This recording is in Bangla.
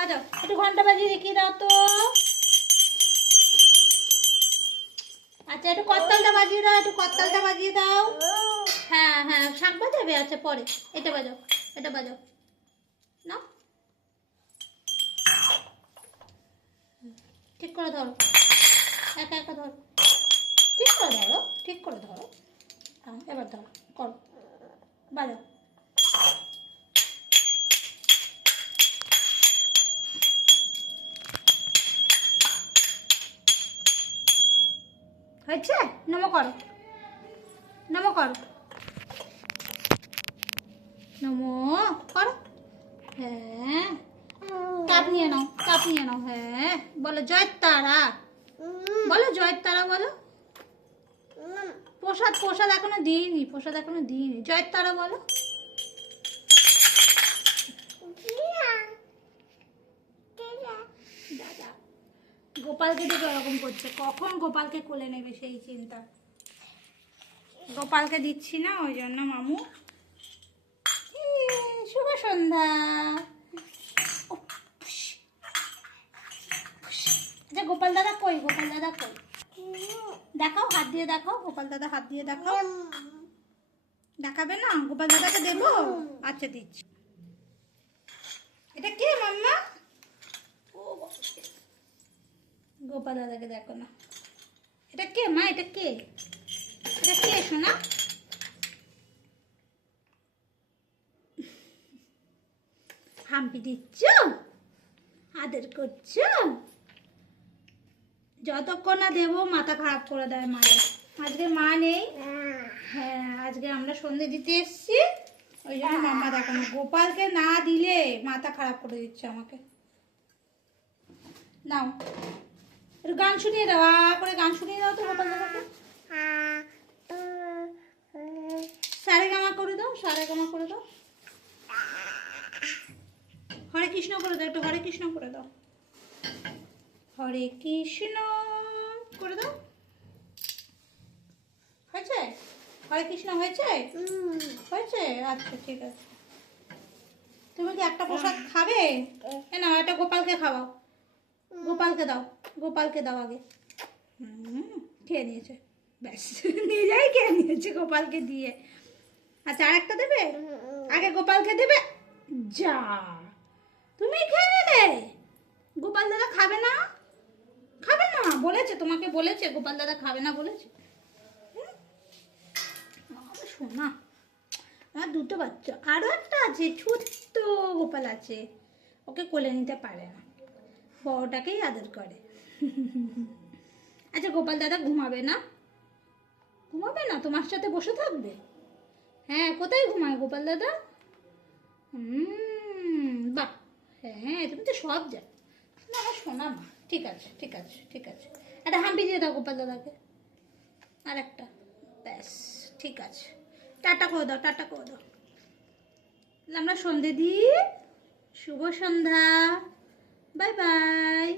বাজাও, একটু ঘন্টা বাজিয়ে দেখিয়ে দাও তো। আচ্ছা একটু করতালটা বাজিয়ে দাও, একটু করতালটা বাজিয়ে দাও। হ্যাঁ হ্যাঁ, শাক বাজাবে, আচ্ছা পরে। এটা বাজাও, এটা বাজাও না, ঠিক করে ধরো, একা একা ধরো, ঠিক করে ধরো, ঠিক করে ধরো। হ্যাঁ এবার ধরো, করো, বাজাও। হয়েছে? নমো করো, নমো করো, নমো করো। হ্যাঁ, কাপ নিয়ে নাও, কাপ নিয়ে নাও। হ্যাঁ বলো জয়ের তারা, বলো জয়ের তারা বলো। প্রসাদ, প্রসাদ এখনো দিইনি, প্রসাদ এখনো দিইনি। জয়ের তারা বলো। দাদা গোপালকে দেখে ওরকম করছে, কখন গোপালকে কোলে নেবে সেই চিন্তা। গোপালকে দিচ্ছি না, ওই জন্য মামু। শুভ সন্ধ্যা। আচ্ছা গোপাল দাদা কই, গোপাল দাদা কই? দেখাও, হাত দিয়ে দেখাও, গোপাল দাদা হাত দিয়ে দেখাও। দেখাবে না? গোপাল দাদাকে দেবো? আচ্ছা দিচ্ছি। এটা কে মাম্মা? ও গোপাল দাদাকে দেখো না। এটা কে মা? এটা কে? এটা কে শোনা? হাম্পি দিচ্ছ, আদর করছো। যতক্ষণ না দেবো মাথা খারাপ করে দেয় মায়ের। আজকে মা নেই। হ্যাঁ আজকে আমরা সন্ধে দিতে এসছি, ওই জন্য মাম্মা দেখো না। গোপালকে না দিলে মাথা খারাপ করে দিচ্ছে আমাকে। নাও একটু গান শুনিয়ে দাও, করে গান শুনিয়ে দাও তো গোপাল দাদাকে। সারে গামা করে দাও, সারে গামা করে দাও। হরে কৃষ্ণ করে দাও, একটু হরে কৃষ্ণ করে দাও। হরে কৃষ্ণ করে দাও। হয়েছে? হরে কৃষ্ণ হয়েছে? হয়েছে, আচ্ছা ঠিক আছে। তুমি কি একটা প্রসাদ খাবে? না এটা গোপালকে খাওয়াও, গোপালকে দাও, গোপালকে দাও আগে। খেয়ে নিয়েছে, ব্যাস নিজেই খেয়ে নিয়েছে গোপালকে দিয়ে। আচ্ছা আর একটা দেবে? আগে গোপালকে দেবে। যা তুমি খেয়ে নিলে, গোপাল দাদা খাবে না? খাবে না বলেছে তোমাকে, বলেছে গোপাল দাদা খাবে না বলেছে? শোনা, আমার দুটো বাচ্চা, আরো একটা আছে ছোট্ট গোপাল আছে, ওকে কোলে নিতে পারে না, বড়টাকেই আদর করে। আচ্ছা গোপাল দাদা ঘুমাবে না? ঘুমাবে না, তোমার সাথে বসে থাকবে? হ্যাঁ কোথায় ঘুমায় গোপাল দাদা? বাহ, হ্যাঁ তুমি তো সব জানো না আমার শোনা মা। ঠিক আছে ঠিক আছে ঠিক আছে, একটা হাম্পি দিয়ে দাও গোপাল দাদাকে, আর একটা, ব্যাস ঠিক আছে। টাটা করে দাও, টাটা করে দাও। আমরা সন্ধে দিই। শুভ সন্ধ্যা, বাই বাই।